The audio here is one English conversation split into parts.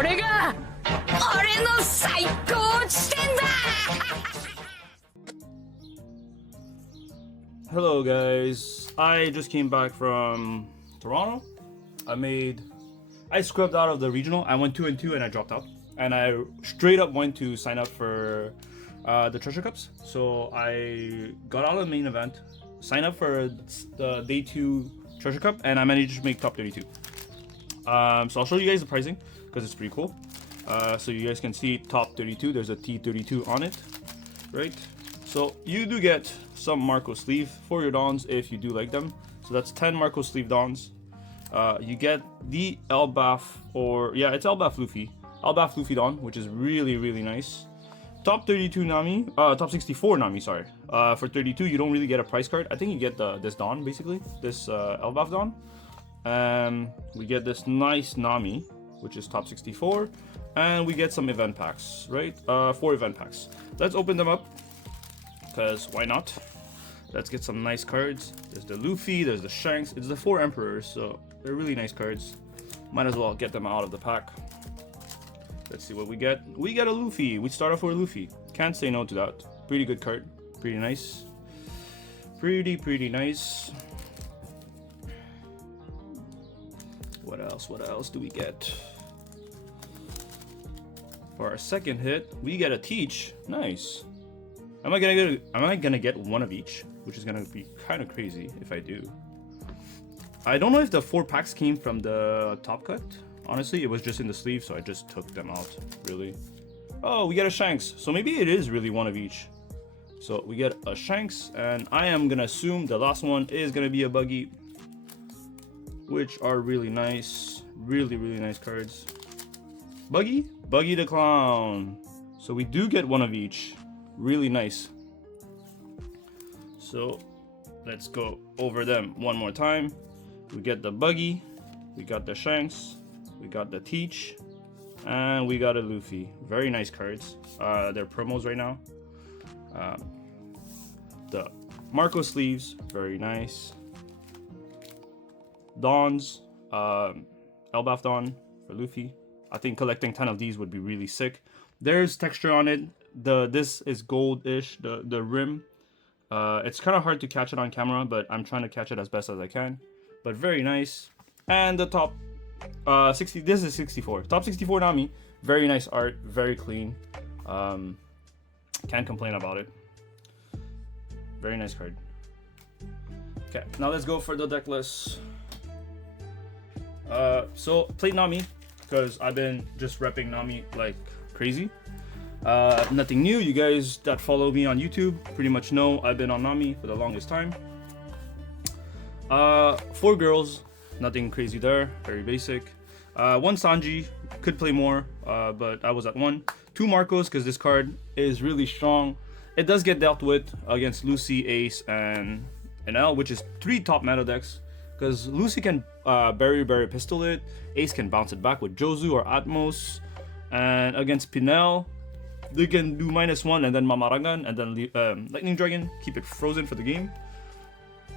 これが俺の最高地点だ Hello guys, I just came back from Toronto. I scrubbed out of the regional. I went 2-2 and I dropped out. And I straight up went to sign up for the treasure cups. So I got out of the main event, signed up for the day 2 treasure cup, and I managed to make top 32. So I'll show you guys the pricing because it's pretty cool. So you guys can see top 32. There's a T32 on it, right? So you do get some Marco sleeve for your dons if you do like them. So that's 10 Marco sleeve dons. You get the Elbaf, or yeah, it's Elbaf Luffy. Elbaf Luffy don, which is really, really nice. Top 32 Nami, top 64 Nami, sorry. For 32, you don't really get a price card. I think you get this don, basically, this Elbaf don. We get this nice Nami, which is top 64. And we get some event packs, right? 4 event packs. Let's open them up, because why not? Let's get some nice cards. There's the Luffy, there's the Shanks. It's the 4 Emperors, so they're really nice cards. Might as well get them out of the pack. Let's see what we get. We get a Luffy. We start off with a Luffy. Can't say no to that. Pretty good card. Pretty nice. Pretty nice. What else do we get? For our second hit, we get a Teach. Nice. Am I gonna get one of each? Which is gonna be kind of crazy if I do. I don't know if the 4 packs came from the top cut. Honestly, it was just in the sleeve, so I just took them out, really. Oh, we get a Shanks. So maybe it is really one of each. So we get a Shanks, and I am gonna assume the last one is gonna be a Buggy, which are really nice. Really nice cards. Buggy the Clown. So we do get one of each. Really nice. So let's go over them one more time. We get the Buggy, we got the Shanks, we got the Teach, and we got a Luffy. Very nice cards. They're promos right now. The Marco sleeves, very nice. Dons, Elbaf Don for Luffy. I think collecting 10 of these would be really sick. There's texture on it. This is goldish, the rim. It's kind of hard to catch it on camera, but I'm trying to catch it as best as I can. But very nice. And the top 60, this is 64. Top 64 Nami. Very nice art, very clean. Can't complain about it. Very nice card. Okay, now let's go for the deck list. So played Nami because I've been just repping Nami like crazy. Nothing new. You guys that follow me on YouTube pretty much know I've been on Nami for the longest time. 4 girls, nothing crazy there, very basic. 1 Sanji, could play more, but I was at 1. 2 Marcos, because this card is really strong. It does get dealt with against Lucci, Ace, and L, which is 3 top meta decks. Because Lucci can berry pistol it, Ace can bounce it back with Jozu or Atmos, and against Pinel, they can do -1 and then Mamaragan and then Lightning Dragon, keep it frozen for the game.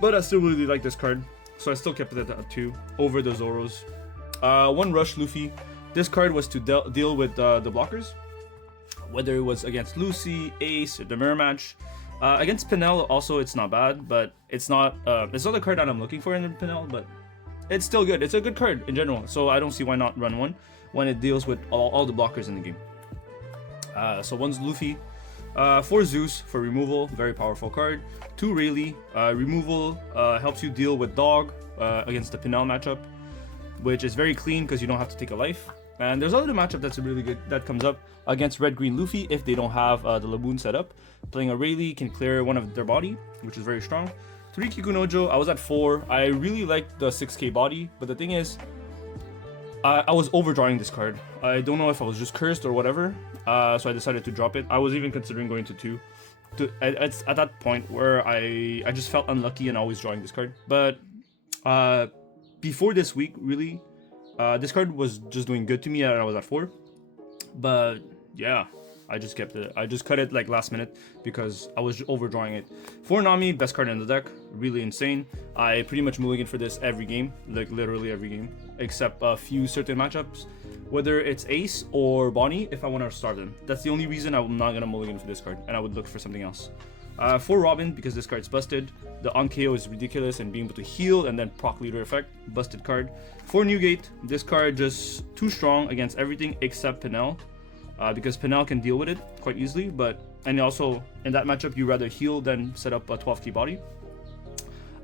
But I still really like this card, so I still kept it at 2 over the Zoros. 1 Rush Luffy. This card was to deal with the blockers, whether it was against Lucci, Ace, or the mirror match. Against Pinel also it's not bad, but it's not the card that I'm looking for in Pinel, but it's still good. It's a good card in general, so I don't see why not run 1 when it deals with all the blockers in the game. So 1's Luffy. 4 Zeus for removal, very powerful card. 2 Rayleigh, removal helps you deal with Dog against the Pinel matchup, which is very clean because you don't have to take a life. And there's another matchup that's really good that comes up against Red Green Luffy if they don't have the Laboon set up. Playing a Rayleigh can clear one of their body, which is very strong. 3 Kikunojo, I was at 4. I really liked the 6k body, but the thing is, I was overdrawing this card. I don't know if I was just cursed or whatever, so I decided to drop it. I was even considering going to 2. It's at that point where I just felt unlucky and always drawing this card. But before this week, really, this card was just doing good to me and I was at 4. But yeah, I just cut it like last minute because I was overdrawing it. For Nami, best card in the deck, really insane. I pretty much mulligan for this every game, like literally every game, except a few certain matchups, whether it's Ace or Bonnie, if I want to starve them. That's the only reason I'm not gonna mulligan for this card, and I would look for something else. For Robin, because this card's busted, the on KO is ridiculous, and being able to heal and then proc leader effect, busted card. For Newgate, this card just too strong against everything except Penel, because Penel can deal with it quite easily, and also in that matchup you rather heal than set up a 12 key body.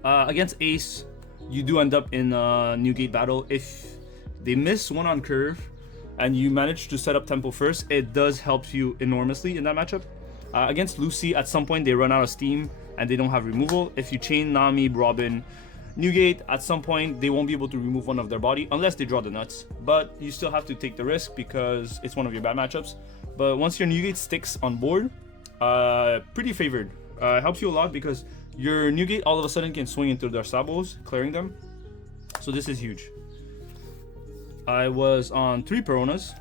Against Ace, you do end up in a Newgate battle. If they miss one on curve and you manage to set up tempo first, it does help you enormously in that matchup. Against Lucci, at some point they run out of steam and they don't have removal. If you chain Nami, Robin, Newgate, at some point they won't be able to remove one of their body unless they draw the nuts. But you still have to take the risk because it's one of your bad matchups. But once your Newgate sticks on board, pretty favored. Helps you a lot because your Newgate all of a sudden can swing into their sabos, clearing them. So this is huge. I was on 3 Peronas,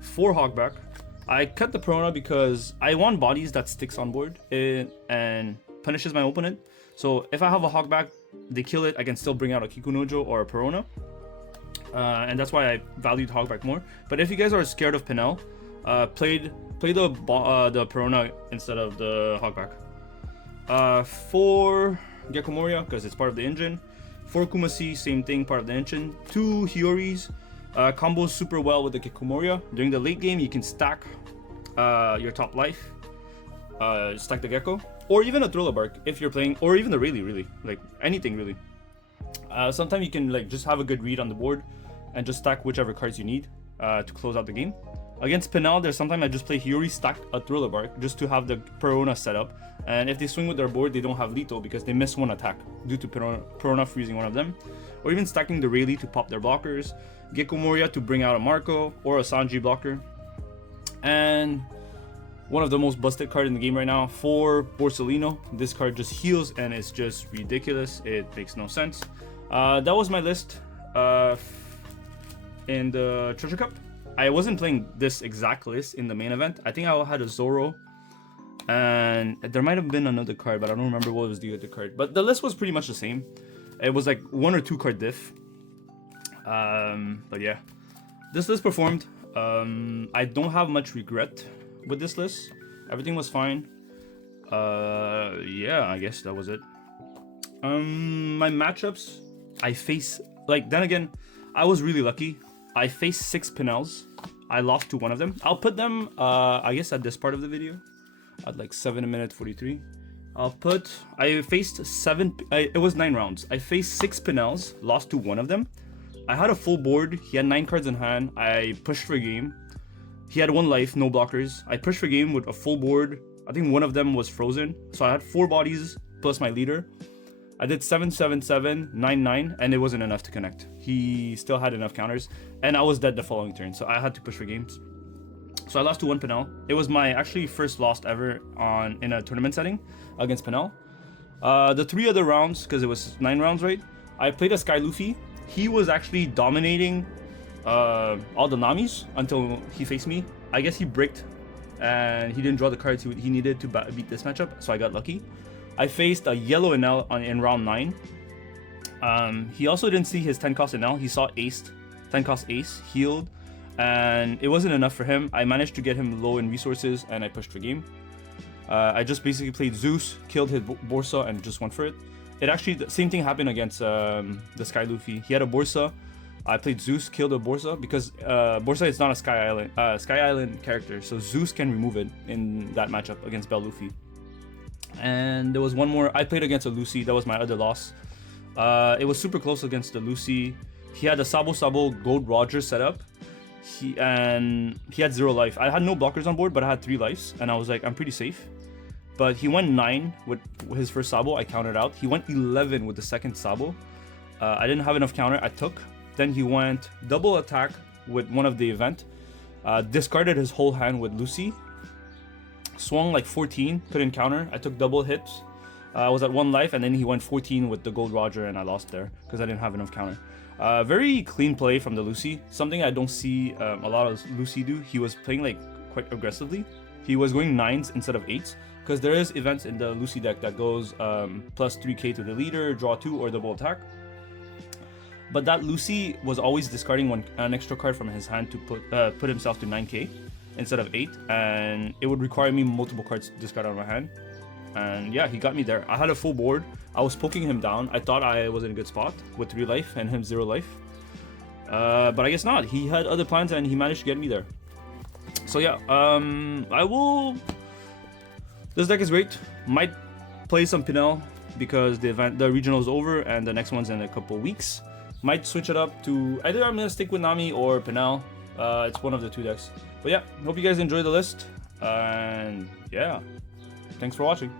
4 Hogback. I cut the Perona because I want bodies that sticks on board and punishes my opponent. So if I have a Hogback, they kill it, I can still bring out a Kikunojo or a Perona. And that's why I valued Hogback more. But if you guys are scared of Penel, play the Perona instead of the Hogback. For Gecko Moria, because it's part of the engine. For Kumasi, same thing, part of the engine. 2 Hioris. Combos super well with the Kikomoria. During the late game, you can stack your top life, stack the Gecko, or even a Thriller Bark if you're playing, or even the Rayleigh, really, like anything really. Sometimes you can like just have a good read on the board and just stack whichever cards you need to close out the game. Against Penel, there's sometimes I just play Hiyori, stack a Thriller Bark just to have the Perona set up, and if they swing with their board, they don't have lethal because they miss one attack due to Perona freezing one of them, or even stacking the Rayleigh to pop their blockers. Gecko Moria to bring out a Marco or a Sanji blocker. And one of the most busted card in the game right now, for Borsellino. This card just heals and it's just ridiculous. It makes no sense. That was my list in the Treasure Cup. I wasn't playing this exact list in the main event. I think I had a Zoro, and there might have been another card, but I don't remember what was the other card. But the list was pretty much the same. It was like 1 or 2 card diff. But yeah, this list performed. I don't have much regret with this list. Everything was fine. Yeah, I guess that was it. My matchups, I face, like, then again, I was really lucky. I faced 6 Penels. I lost to one of them. I'll put them, I guess, at this part of the video, at like 7:43. I faced 7, it was 9 rounds. I faced 6 Penels, lost to one of them. I had a full board. He had 9 cards in hand. I pushed for game. He had 1 life, no blockers. I pushed for game with a full board. I think one of them was frozen. So I had 4 bodies plus my leader. I did 7-7-7, 9-9, and it wasn't enough to connect. He still had enough counters, and I was dead the following turn, so I had to push for games. So I lost to 1 Penel. It was my actually first loss ever in a tournament setting against Penel. The 3 other rounds, because it was 9 rounds, right? I played a Sky Luffy. He was actually dominating all the Namis until he faced me. I guess he bricked and he didn't draw the cards he needed to beat this matchup, so I got lucky. I faced a yellow NL in round 9. He also didn't see his 10 cost NL. He saw Ace, 10 cost Ace, healed, and it wasn't enough for him. I managed to get him low in resources and I pushed for game. I just basically played Zeus, killed his Borsa, and just went for it. It actually, the same thing happened against the Sky Luffy. He had a Borsa. I played Zeus, killed a Borsa, because Borsa is not a Sky Island character, so Zeus can remove it in that matchup against Bell Luffy. And there was one more. I played against a Lucci. That was my other loss. It was super close against the Lucci. He had a Sabo Gold Roger set up. He had 0 life. I had no blockers on board, but I had 3 lives, and I was like, I'm pretty safe. But he went 9 with his first Sabo. I countered out. He went 11 with the second Sabo. I didn't have enough counter. I took. Then he went double attack with one of the event. Discarded his whole hand with Lucci. Swung like 14. Couldn't counter. I took double hits. I was at 1 life, and then he went 14 with the Gold Roger, and I lost there because I didn't have enough counter. Very clean play from the Lucci. Something I don't see a lot of Lucci do. He was playing like quite aggressively. he was going 9s instead of 8s, because there is events in the Lucci deck that goes plus 3k to the leader, draw 2, or double attack. But that Lucci was always discarding an extra card from his hand to put himself to 9k instead of 8, and it would require me multiple cards to discard out of my hand. And yeah, he got me there. I had a full board. I was poking him down. I thought I was in a good spot with 3 life and him 0 life. But I guess not. He had other plans and he managed to get me there. So yeah, this deck is great. Might play some Pinel because the regional is over and the next one's in a couple weeks. Might switch it up to either I'm gonna stick with Nami or Pinel. It's one of the 2 decks. But yeah, hope you guys enjoy the list. And yeah, thanks for watching.